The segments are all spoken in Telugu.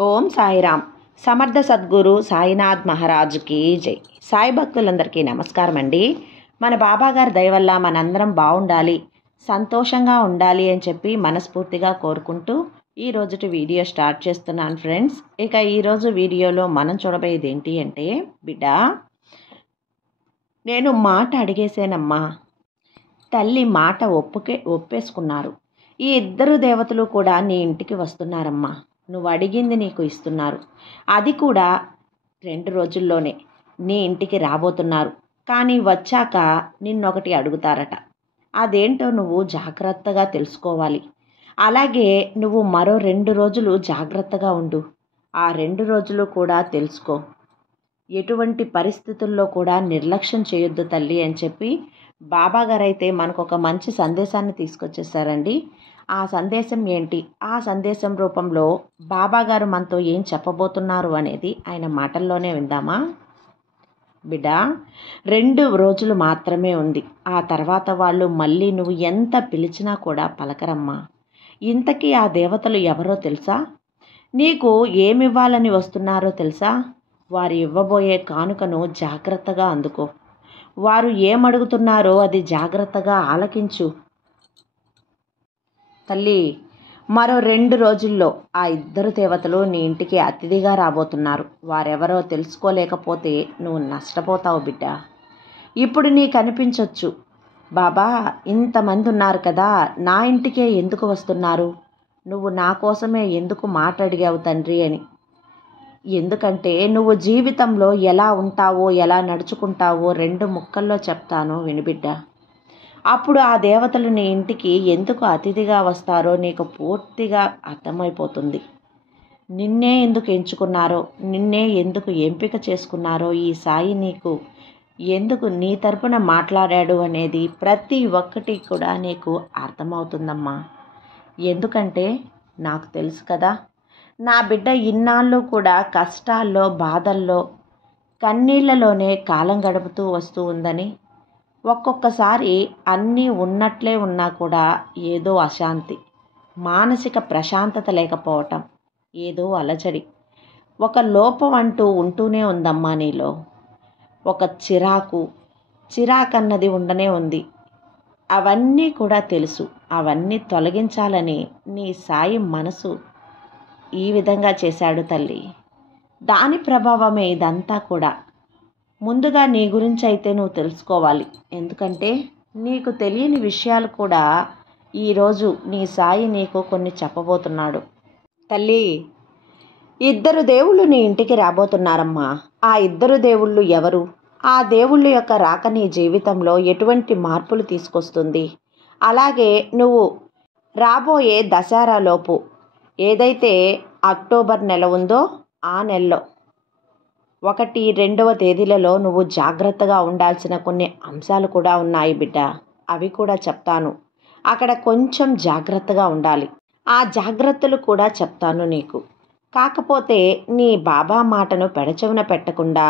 ఓం సాయిరామ్. సమర్థ సద్గురు సాయినాథ్ మహారాజుకి జై. సాయి భక్తులందరికీ నమస్కారం అండి. మన బాబాగారి దయ వల్ల మనందరం బాగుండాలి, సంతోషంగా ఉండాలి అని చెప్పి మనస్ఫూర్తిగా కోరుకుంటూ ఈ రోజుటి వీడియో స్టార్ట్ చేస్తున్నాను ఫ్రెండ్స్. ఇక ఈరోజు వీడియోలో మనం చూడబోయేది ఏంటి అంటే, బిడ్డ నేను మాట అడిగేసానమ్మా, తల్లి మాట ఒప్పేసుకున్నారు. ఈ ఇద్దరు దేవతలు కూడా నీ ఇంటికి వస్తున్నారమ్మా. నువ్వు అడిగింది నీకు ఇస్తున్నారు. అది కూడా 2 రోజుల్లోనే నీ ఇంటికి రాబోతున్నారు. కానీ వచ్చాక నిన్నొకటి అడుగుతారట. అదేంటో నువ్వు జాగ్రత్తగా తెలుసుకోవాలి. అలాగే నువ్వు మరో 2 రోజులు జాగ్రత్తగా ఉండు. ఆ 2 రోజులు కూడా తెలుసుకో. ఎటువంటి పరిస్థితుల్లో కూడా నిర్లక్ష్యం చేయొద్దు తల్లి అని చెప్పి బాబాగారు అయితే మనకు ఒక మంచి సందేశాన్ని తీసుకొచ్చేసారండి. ఆ సందేశం ఏంటి, ఆ సందేశం రూపంలో బాబాగారు మనతో ఏం చెప్పబోతున్నారు అనేది ఆయన మాటల్లోనే విందామా. బిడ్డ, 2 రోజులు మాత్రమే ఉంది. ఆ తర్వాత వాళ్ళు మళ్ళీ నువ్వు ఎంత పిలిచినా కూడా పలకరమ్మా. ఇంతకీ ఆ దేవతలు ఎవరో తెలుసా? నీకు ఏమివ్వాలని వస్తున్నారో తెలుసా? వారు ఇవ్వబోయే కానుకను జాగ్రత్తగా అందుకో. వారు ఏమడుగుతున్నారో అది జాగ్రత్తగా ఆలకించు. తల్లి, మరో 2 రోజుల్లో ఆ ఇద్దరు దేవతలు నీ ఇంటికి అతిథిగా రాబోతున్నారు. వారెవరో తెలుసుకోలేకపోతే నువ్వు నష్టపోతావు బిడ్డ. ఇప్పుడు నీకు అనిపించవచ్చు, బాబా ఇంతమంది ఉన్నారు కదా, నా ఇంటికే ఎందుకు వస్తున్నారు, నువ్వు నా కోసమే ఎందుకు మాట్లాడిగావు తండ్రి అని. ఎందుకంటే నువ్వు జీవితంలో ఎలా ఉంటావో, ఎలా నడుచుకుంటావో 2 ముక్కల్లో చెప్తాను వినిబిడ్డ. అప్పుడు ఆ దేవతలు నీ ఇంటికి ఎందుకు అతిథిగా వస్తారో నీకు పూర్తిగా అర్థమైపోతుంది. నిన్నే ఎందుకు ఎంచుకున్నారో, నిన్నే ఎందుకు ఎంపిక చేసుకున్నారో, ఈ సాయి నీకు ఎందుకు నీ తరపున మాట్లాడాడు అనేది ప్రతి ఒక్కటి కూడా నీకు అర్థమవుతుందమ్మా. ఎందుకంటే నాకు తెలుసు కదా, నా బిడ్డ ఇన్నాళ్ళు కూడా కష్టాల్లో, బాధల్లో, కన్నీళ్లలోనే కాలం గడుపుతూ వస్తూ ఉందని. ఒక్కొక్కసారి అన్నీ ఉన్నట్లే ఉన్నా కూడా ఏదో అశాంతి, మానసిక ప్రశాంతత లేకపోవటం, ఏదో అలజడి, ఒక లోపం అంటూ ఉంటూనే ఉందమ్మా నీలో. ఒక చిరాకన్నది ఉండనే ఉంది. అవన్నీ కూడా తెలుసు. అవన్నీ తొలగించాలని నీ సాయి మనసు ఈ విధంగా చేశాడు తల్లి. దాని ప్రభావమే ఇదంతా కూడా. ముందుగా నీ గురించి అయితే నువ్వు తెలుసుకోవాలి. ఎందుకంటే నీకు తెలియని విషయాలు కూడా ఈరోజు నీ సాయి నీకు కొన్ని చెప్పబోతున్నాడు. తల్లి, 2 దేవుళ్ళు నీ ఇంటికి రాబోతున్నారమ్మా. ఆ 2 దేవుళ్ళు ఎవరు? ఆ దేవుళ్ళ యొక్క రాక నీ జీవితంలో ఎటువంటి మార్పులు తీసుకొస్తుంది? అలాగే నువ్వు రాబోయే దసరాలోపు ఏదైతే అక్టోబర్ నెల ఉందో ఆ నెలలో 1, 2వ తేదీలలో నువ్వు జాగ్రత్తగా ఉండాల్సిన కొన్ని అంశాలు కూడా ఉన్నాయి బిడ్డ. అవి కూడా చెప్తాను. అక్కడ కొంచెం జాగ్రత్తగా ఉండాలి. ఆ జాగ్రత్తలు కూడా చెప్తాను నీకు. కాకపోతే నీ బాబా మాటను పెడచెవిన పెట్టకుండా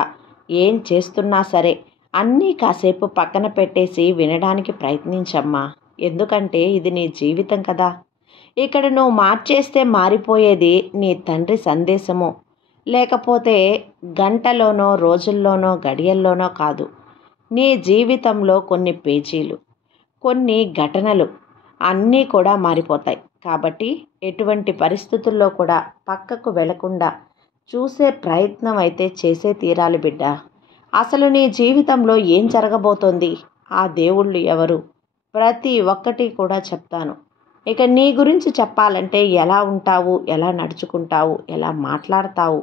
ఏం చేస్తున్నా సరే అన్నీ కాసేపు పక్కన పెట్టేసి వినడానికి ప్రయత్నించమ్మా. ఎందుకంటే ఇది నీ జీవితం కదా. ఇక్కడ నువ్వు మార్చేస్తే మారిపోయేది నీ తండ్రి సందేశము, లేకపోతే గంటలోనో, రోజుల్లోనో, గడియల్లోనో కాదు. నీ జీవితంలో కొన్ని పేజీలు, కొన్ని ఘటనలు అన్నీ కూడా మారిపోతాయి. కాబట్టి ఎటువంటి పరిస్థితుల్లో కూడా పక్కకు వెళ్లకుండా చూసే ప్రయత్నం అయితే చేసే తీరాలి బిడ్డ. అసలు నీ జీవితంలో ఏం జరగబోతోంది, ఆ దేవుళ్ళు ఎవరు, ప్రతి ఒక్కటి కూడా చెప్తాను. ఇక నీ గురించి చెప్పాలంటే ఎలా ఉంటావు, ఎలా నడుచుకుంటావు, ఎలా మాట్లాడతావు,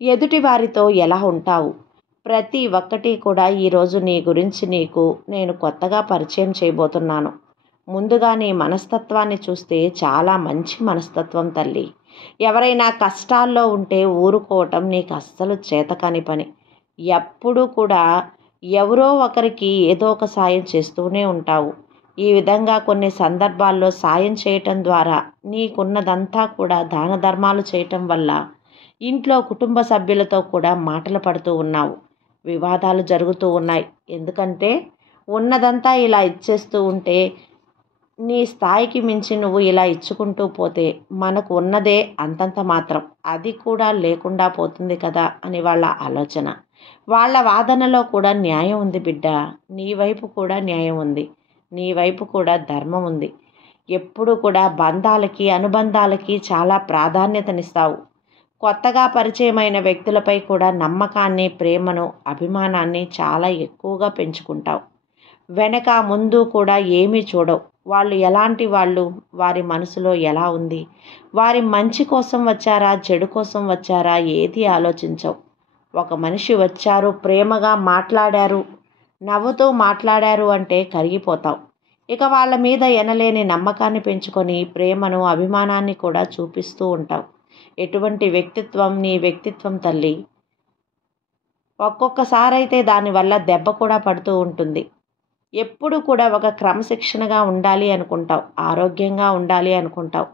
ఎదుటి వారితో ఎలా ఉంటావు, ప్రతి ఒక్కటి కూడా ఈరోజు నీ గురించి నీకు నేను కొత్తగా పరిచయం చేయబోతున్నాను. ముందుగా నీ మనస్తత్వాన్ని చూస్తే చాలా మంచి మనస్తత్వం తల్లి. ఎవరైనా కష్టాల్లో ఉంటే ఊరుకోవటం నీకు అస్సలు చేతకాని పని. ఎప్పుడూ కూడా ఎవరో ఒకరికి ఏదో ఒక సాయం చేస్తూనే ఉంటావు. ఈ విధంగా కొన్ని సందర్భాల్లో సాయం చేయటం ద్వారా నీకున్నదంతా కూడా దాన ధర్మాలు చేయటం వల్ల ఇంట్లో కుటుంబ సభ్యులతో కూడా మాటలు పడుతూ ఉన్నావు. వివాదాలు జరుగుతూ ఉన్నాయి. ఎందుకంటే ఉన్నదంతా ఇలా ఇచ్చేస్తూ ఉంటే నీ స్థాయికి మించి నువ్వు ఇలా ఇచ్చుకుంటూ పోతే మనకు ఉన్నదే అంతంత మాత్రం, అది కూడా లేకుండా పోతుంది కదా అని వాళ్ళ ఆలోచన. వాళ్ళ వాదనలో కూడా న్యాయం ఉంది బిడ్డ. నీ వైపు కూడా న్యాయం ఉంది, నీ వైపు కూడా ధర్మం ఉంది. ఎప్పుడు కూడా బంధాలకి అనుబంధాలకి చాలా ప్రాధాన్యతనిస్తావు. కొత్తగా పరిచయమైన వ్యక్తులపై కూడా నమ్మకాన్ని, ప్రేమను, అభిమానాన్ని చాలా ఎక్కువగా పెంచుకుంటావు. వెనక ముందు కూడా ఏమీ చూడవు. వాళ్ళు ఎలాంటి వాళ్ళు, వారి మనసులో ఎలా ఉంది, వారి మంచి కోసం వచ్చారా చెడు కోసం వచ్చారా ఏది ఆలోచించవు. ఒక మనిషి వచ్చారు, ప్రేమగా మాట్లాడారు, నవ్వుతూ మాట్లాడారు అంటే కరిగిపోతావు. ఇక వాళ్ళ మీద ఎనలేని నమ్మకాన్ని పెంచుకొని ప్రేమను, అభిమానాన్ని కూడా చూపిస్తూ ఉంటావు. ఎటువంటి వ్యక్తిత్వం నీ వ్యక్తిత్వం తల్లి. ఒక్కొక్కసారైతే దానివల్ల దెబ్బ కూడా పడుతూ ఉంటుంది. ఎప్పుడు కూడా ఒక క్రమశిక్షణగా ఉండాలి అనుకుంటావు, ఆరోగ్యంగా ఉండాలి అనుకుంటావు,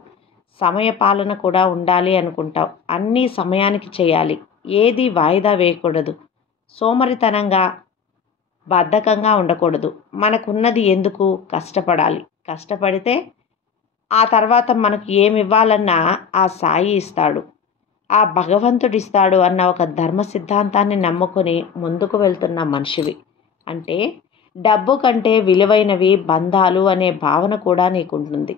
సమయపాలన కూడా ఉండాలి అనుకుంటావు. అన్నీ సమయానికి చేయాలి, ఏది వాయిదా వేయకూడదు, సోమరితనంగా బద్ధకంగా ఉండకూడదు. మనకున్నది ఎందుకు కష్టపడాలి, కష్టపడితే ఆ తర్వాత మనకు ఏమి ఇవ్వాలన్నా ఆ సాయి ఇస్తాడు, ఆ భగవంతుడు ఇస్తాడు అన్న ఒక ధర్మ సిద్ధాంతాన్ని నమ్ముకొని ముందుకు వెళ్తున్న మనిషివి. అంటే డబ్బు కంటే విలువైనవి బంధాలు అనే భావన కూడా నీకుంటుంది.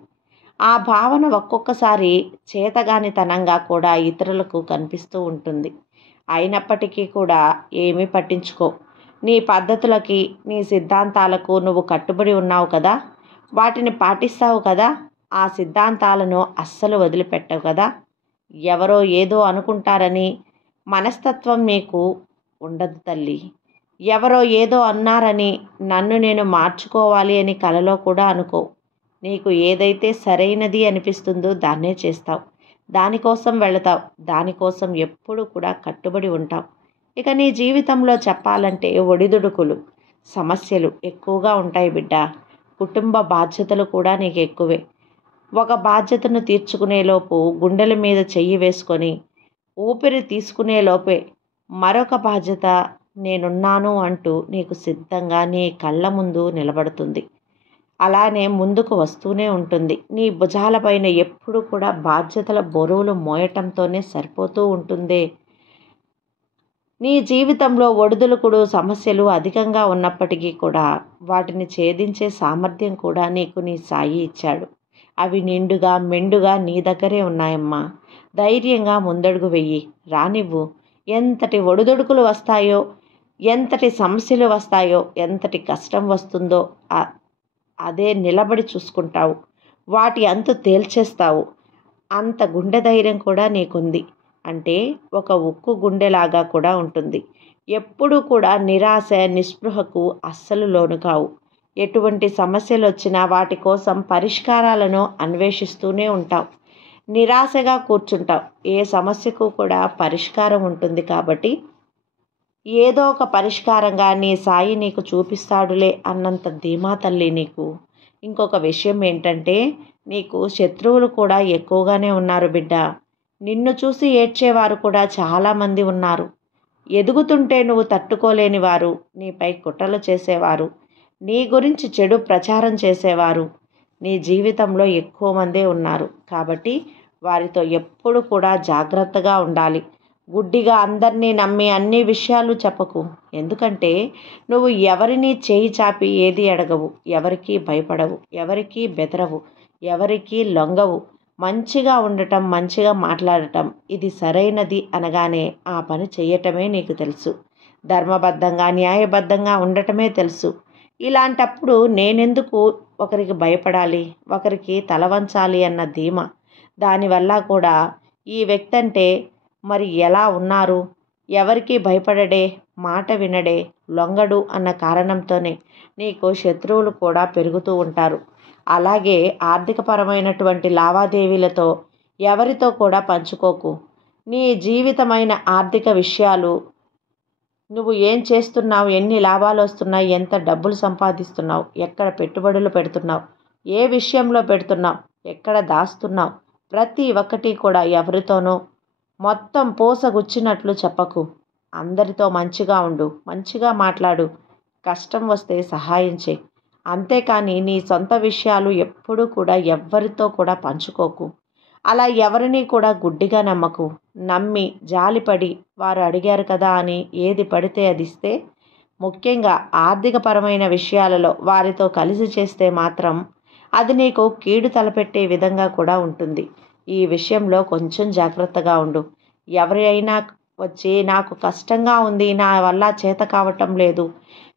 ఆ భావన ఒక్కొక్కసారి చేతగానితనంగా కూడా ఇతరులకు కనిపిస్తూ ఉంటుంది. అయినప్పటికీ కూడా ఏమీ పట్టించుకో. నీ పద్ధతులకి, నీ సిద్ధాంతాలకు నువ్వు కట్టుబడి ఉన్నావు కదా, వాటిని పాటిస్తావు కదా, ఆ సిద్ధాంతాలను అస్సలు వదిలిపెట్టవు కదా. ఎవరో ఏదో అనుకుంటారని మనస్తత్వం నీకు ఉండదు తల్లి. ఎవరో ఏదో అన్నారని నన్ను నేను మార్చుకోవాలి అని కలలో కూడా అనుకో. నీకు ఏదైతే సరైనది అనిపిస్తుందో దాన్నే చేస్తావు, దానికోసం వెళతావు, దానికోసం ఎప్పుడు కూడా కట్టుబడి ఉంటావు. ఇక నీ జీవితంలో చెప్పాలంటే ఒడిదుడుకులు, సమస్యలు ఎక్కువగా ఉంటాయి బిడ్డ. కుటుంబ బాధ్యతలు కూడా నీకు ఎక్కువే. ఒక బాధ్యతను తీర్చుకునేలోపు గుండెల మీద చెయ్యి వేసుకొని ఊపిరి తీసుకునేలోపే మరొక బాధ్యత నేనున్నాను అంటూ నీకు సిద్ధంగా నీ కళ్ళ ముందు నిలబడుతుంది. అలానే ముందుకు వస్తూనే ఉంటుంది. నీ భుజాలపైన ఎప్పుడు కూడా బాధ్యతల బరువులు మోయటంతోనే సరిపోతూ ఉంటుందే. నీ జీవితంలో ఒడిదుడుకులు, సమస్యలు అధికంగా ఉన్నప్పటికీ కూడా వాటిని ఛేదించే సామర్థ్యం కూడా నీకు నీ సాయి ఇచ్చాడు. అవి నిండుగా మెండుగా నీ దగ్గరే ఉన్నాయమ్మా. ధైర్యంగా ముందడుగు వెయ్యి, రానివ్వు. ఎంతటి ఒడిదుడుకులు వస్తాయో, ఎంతటి సమస్యలు వస్తాయో, ఎంతటి కష్టం వస్తుందో అదే నిలబడి చూసుకుంటావు, వాటి అంతు తేల్చేస్తావు. అంత గుండె ధైర్యం కూడా నీకుంది. అంటే ఒక ఉక్కు గుండెలాగా కూడా ఉంటుంది. ఎప్పుడూ కూడా నిరాశ, నిస్పృహకు అస్సలు లోను కావు. ఎటువంటి సమస్యలు వచ్చినా వాటి కోసం పరిష్కారాలను అన్వేషిస్తూనే ఉంటావు. నిరాశగా కూర్చుంటావు. ఏ సమస్యకు కూడా పరిష్కారం ఉంటుంది కాబట్టి ఏదో ఒక పరిష్కారంగా నీ సాయి నీకు చూపిస్తాడులే అన్నంత ధీమా తల్లి నీకు. ఇంకొక విషయం ఏంటంటే, నీకు శత్రువులు కూడా ఎక్కువగానే ఉన్నారు బిడ్డ. నిన్ను చూసి ఏడ్చేవారు కూడా చాలామంది ఉన్నారు. ఎదుగుతుంటే నువ్వు తట్టుకోలేని వారు, నీపై కుట్రలు చేసేవారు, నీ గురించి చెడు ప్రచారం చేసేవారు నీ జీవితంలో ఎక్కువ మందే ఉన్నారు. కాబట్టి వారితో ఎప్పుడు కూడా జాగ్రత్తగా ఉండాలి. గుడ్డిగా అందరినీ నమ్మి అన్ని విషయాలు చెప్పకు. ఎందుకంటే నువ్వు ఎవరిని చేయి చాపి ఏది అడగవు, ఎవరికీ భయపడవు, ఎవరికీ బెదరవు, ఎవరికీ లొంగవు. మంచిగా ఉండటం, మంచిగా మాట్లాడటం, ఇది సరైనది అనగానే ఆ పని చేయటమే నీకు తెలుసు. ధర్మబద్ధంగా, న్యాయబద్ధంగా ఉండటమే తెలుసు. ఇలాంటప్పుడు నేనెందుకు ఒకరికి భయపడాలి, ఒకరికి తల వంచాలి అన్న ధీమా. దానివల్ల కూడా ఈ వ్యక్తి అంటే మరి ఎలా ఉన్నారు, ఎవరికి భయపడడే, మాట వినడే, లొంగడు అన్న కారణంతోనే నీకు శత్రువులు కూడా పెరుగుతూ ఉంటారు. అలాగే ఆర్థికపరమైనటువంటి లావాదేవీలతో ఎవరితో కూడా పంచుకోకు. నీ జీవితమైన ఆర్థిక విషయాలు, నువ్వు ఏం చేస్తున్నావు, ఎన్ని లాభాలు వస్తున్నాయి, ఎంత డబ్బులు సంపాదిస్తున్నావు, ఎక్కడ పెట్టుబడులు పెడుతున్నావు, ఏ విషయంలో పెడుతున్నావు, ఎక్కడ దాస్తున్నావు, ప్రతి ఒక్కటి కూడా ఎవరితోనో మొత్తం పూసగుచ్చినట్లు చెప్పకు. అందరితో మంచిగా ఉండు, మంచిగా మాట్లాడు, కష్టం వస్తే సహాయం చేయి. అంతేకాని నీ సొంత విషయాలు ఎప్పుడూ కూడా ఎవ్వరితో కూడా పంచుకోకు. అలా ఎవరిని కూడా గుడ్డిగా నమ్మకు. నమ్మి జాలిపడి వారు అడిగారు కదా అని ఏది పడితే అది ఇస్తే, ముఖ్యంగా ఆర్థికపరమైన విషయాలలో వారితో కలిసి చేస్తే మాత్రం అది నీకు కీడు తలపెట్టే విధంగా కూడా ఉంటుంది. ఈ విషయంలో కొంచెం జాగ్రత్తగా ఉండు. ఎవరి అయినా వచ్చి నాకు కష్టంగా ఉంది, నా వల్ల చేత కావటం లేదు,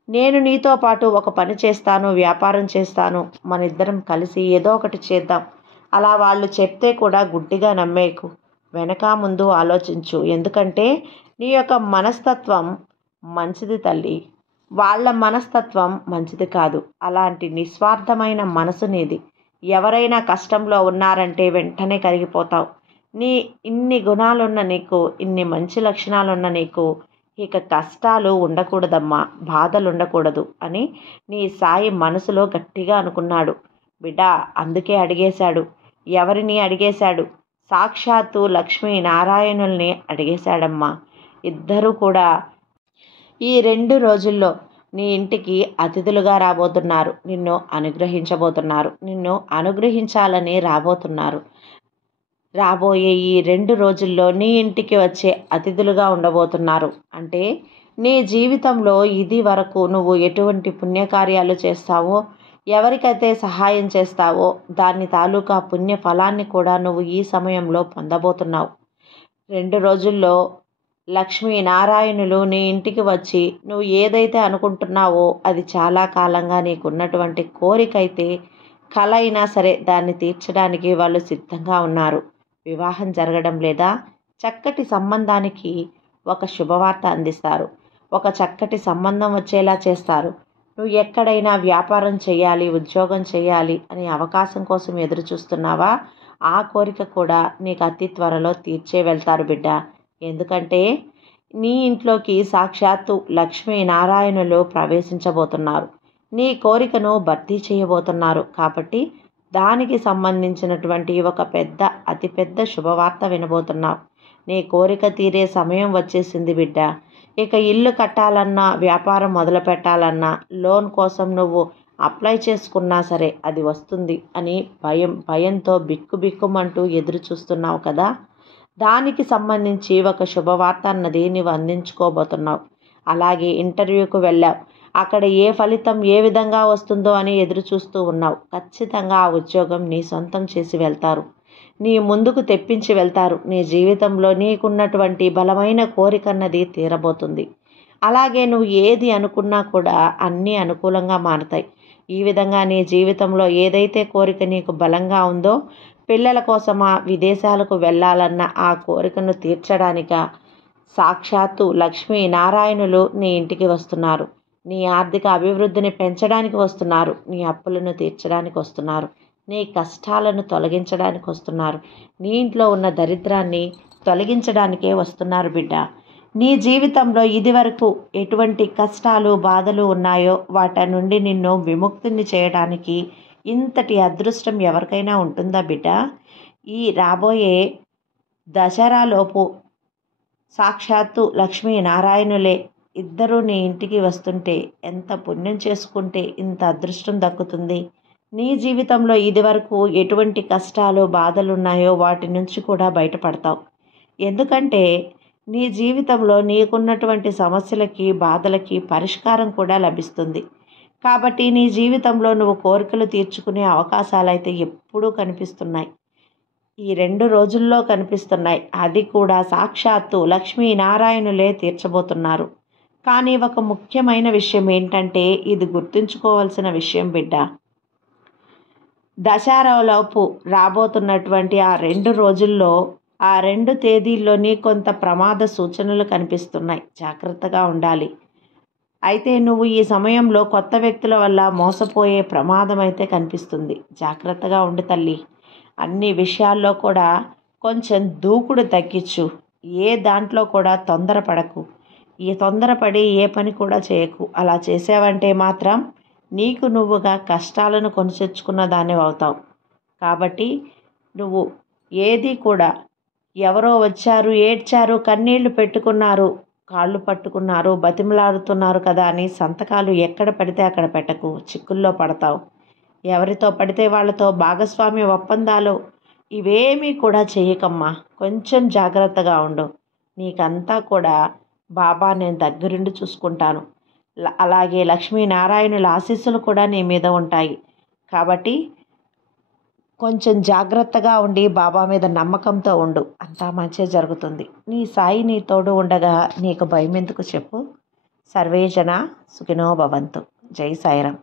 నేను నీతో పాటు ఒక పని చేస్తాను, వ్యాపారం చేస్తాను, మన ఇద్దరం కలిసి ఏదో ఒకటి చేద్దాం, అలా వాళ్ళు చెప్తే కూడా గుడ్డిగా నమ్మేకు. వెనక ముందు ఆలోచించు. ఎందుకంటే నీ యొక్క మనస్తత్వం మంచిది తల్లి, వాళ్ళ మనస్తత్వం మంచిది కాదు. అలాంటి నిస్వార్థమైన మనసు నీది. ఎవరైనా కష్టంలో ఉన్నారంటే వెంటనే కరిగిపోతావు. ఇన్ని గుణాలున్న నీకు, ఇన్ని మంచి లక్షణాలున్న నీకు ఇక కష్టాలు ఉండకూడదమ్మా, బాధలు ఉండకూడదు అని నీ సాయి మనసులో గట్టిగా అనుకున్నాడు. బిడ్డ అందుకే అడిగేశాడు. ఎవరిని అడిగేశాడు? సాక్షాత్తు లక్ష్మీనారాయణుల్ని అడిగేశాడమ్మా. ఇద్దరూ కూడా ఈ 2 రోజుల్లో నీ ఇంటికి అతిథులుగా రాబోతున్నారు. నిన్ను అనుగ్రహించబోతున్నారు. నిన్ను అనుగ్రహించాలని రాబోతున్నారు. రాబోయే ఈ 2 రోజుల్లో నీ ఇంటికి వచ్చే అతిథులుగా ఉండబోతున్నారు. అంటే నీ జీవితంలో ఇది వరకు నువ్వు ఎటువంటి పుణ్యకార్యాలు చేస్తావో, ఎవరికైతే సహాయం చేస్తావో దాని తాలూకా పుణ్య ఫలాన్ని కూడా నువ్వు ఈ సమయంలో పొందబోతున్నావు. 2 రోజుల్లో లక్ష్మీనారాయణులు నీ ఇంటికి వచ్చి నువ్వు ఏదైతే అనుకుంటున్నావో అది చాలా కాలంగా నీకున్నటువంటి కోరికైతే కల అయినా సరే దాన్ని తీర్చడానికి వాళ్ళు సిద్ధంగా ఉన్నారు. వివాహం జరగడం లేదా? చక్కటి సంబంధానికి ఒక శుభవార్త అందిస్తారు. ఒక చక్కటి సంబంధం వచ్చేలా చేస్తారు. నువ్వు ఎక్కడైనా వ్యాపారం చేయాలి, ఉద్యోగం చేయాలి అనే అవకాశం కోసం ఎదురు చూస్తున్నావా? ఆ కోరిక కూడా నీకు అతి త్వరలో తీర్చే వెళ్తారు బిడ్డ. ఎందుకంటే నీ ఇంట్లోకి సాక్షాత్తు లక్ష్మీనారాయణులు ప్రవేశించబోతున్నారు. నీ కోరికను భర్తీ చేయబోతున్నారు. కాబట్టి దానికి సంబంధించినటువంటి ఒక అతిపెద్ద శుభవార్త వినబోతున్నావు. నీ కోరిక తీరే సమయం వచ్చేసింది బిడ్డ. ఇక ఇల్లు కట్టాలన్నా, వ్యాపారం మొదలు పెట్టాలన్నా, లోన్ కోసం నువ్వు అప్లై చేసుకున్నా సరే అది వస్తుంది అని భయంతో బిక్కుబిక్కుమంటూ ఎదురు చూస్తున్నావు కదా. దానికి సంబంధించి ఒక శుభవార్త అన్నది నువ్వు అందించుకోబోతున్నావు. అలాగే ఇంటర్వ్యూకు వెళ్ళావు. అక్కడ ఏ ఫలితం ఏ విధంగా వస్తుందో అని ఎదురు చూస్తూ ఉన్నావు. ఖచ్చితంగా ఆ ఉద్యోగం నీ సొంతం చేసి వెళ్తారు. నీ ముందుకు తెప్పించి వెళ్తారు. నీ జీవితంలో నీకున్నటువంటి బలమైన కోరిక అన్నది తీరబోతుంది. అలాగే నువ్వు ఏది అనుకున్నా కూడా అన్నీ అనుకూలంగా మారుతాయి. ఈ విధంగా నీ జీవితంలో ఏదైతే కోరిక నీకు బలంగా ఉందో, పిల్లల కోసమా, విదేశాలకు వెళ్ళాలన్న ఆ కోరికను తీర్చడానిక సాక్షాత్తు లక్ష్మీనారాయణులు నీ ఇంటికి వస్తున్నారు. నీ ఆర్థిక అభివృద్ధిని పెంచడానికి వస్తున్నారు. నీ అప్పులను తీర్చడానికి వస్తున్నారు. నీ కష్టాలను తొలగించడానికి వస్తున్నారు. నీ ఇంట్లో ఉన్న దరిద్రాన్ని తొలగించడానికే వస్తున్నారు బిడ్డ. నీ జీవితంలో ఇదివరకు ఎటువంటి కష్టాలు బాధలు ఉన్నాయో వాటి నుండి నిన్ను విముక్తిని చేయడానికి ఇంతటి అదృష్టం ఎవరికైనా ఉంటుందా బిడ్డ? ఈ రాబోయే దసరాలోపు సాక్షాత్తు లక్ష్మీనారాయణులే ఇద్దరూ నీ ఇంటికి వస్తుంటే ఎంత పుణ్యం చేసుకుంటే ఇంత అదృష్టం దక్కుతుంది. నీ జీవితంలో ఇదివరకు ఎటువంటి కష్టాలు బాధలు ఉన్నాయో వాటి నుంచి కూడా బయటపడతావు. ఎందుకంటే నీ జీవితంలో నీకున్నటువంటి సమస్యలకి, బాధలకి పరిష్కారం కూడా లభిస్తుంది. కాబట్టి నీ జీవితంలో నువ్వు కోరికలు తీర్చుకునే అవకాశాలైతే ఎప్పుడూ కనిపిస్తున్నాయి. ఈ 2 రోజుల్లో కనిపిస్తున్నాయి. అది కూడా సాక్షాత్తు లక్ష్మీనారాయణులే తీర్చబోతున్నారు. కానీ ఒక ముఖ్యమైన విషయం ఏంటంటే, ఇది గుర్తుంచుకోవాల్సిన విషయం బిడ్డ. దసరాలోపు రాబోతున్నటువంటి ఆ 2 రోజుల్లో, ఆ 2 తేదీల్లోని కొంత ప్రమాద సూచనలు కనిపిస్తున్నాయి. జాగ్రత్తగా ఉండాలి. అయితే నువ్వు ఈ సమయంలో కొత్త వ్యక్తుల వల్ల మోసపోయే ప్రమాదం అయితే కనిపిస్తుంది. జాగ్రత్తగా ఉండు తల్లి. అన్ని విషయాల్లో కూడా కొంచెం దూకుడు తగ్గించు. ఏ దాంట్లో కూడా తొందరపడకు. ఈ తొందరపడి ఏ పని కూడా చేయకు. అలా చేసావంటే మాత్రం నీకు నువ్వుగా కష్టాలను కొని తెచ్చుకున్న దాన్ని అవుతావు. కాబట్టి నువ్వు ఏది కూడా ఎవరో వచ్చారు, ఏడ్చారు, కన్నీళ్లు పెట్టుకున్నారు, కాళ్ళు పట్టుకున్నారు, బతిమలాడుతున్నారు కదా అని సంతకాలు ఎక్కడ పడితే అక్కడ పెట్టకు, చిక్కుల్లో పడతావు. ఎవరితో పడితే వాళ్ళతో భాగస్వామ్య ఒప్పందాలు ఇవేమీ కూడా చేయకమ్మా. కొంచెం జాగ్రత్తగా ఉండు. నీకంతా కూడా బాబా నేను దగ్గరుండి చూసుకుంటాను. అలాగే లక్ష్మీనారాయణుల ఆశీస్సులు కూడా నీ మీద ఉంటాయి. కాబట్టి కొంచెం జాగ్రత్తగా ఉండి బాబా మీద నమ్మకంతో ఉండు. అంతా మంచి జరుగుతుంది. నీ సాయి నీ తోడు ఉండగా నీకు భయం ఎందుకు చెప్పు. సర్వేజన సుఖినో భవంతు. జై సాయిరాం.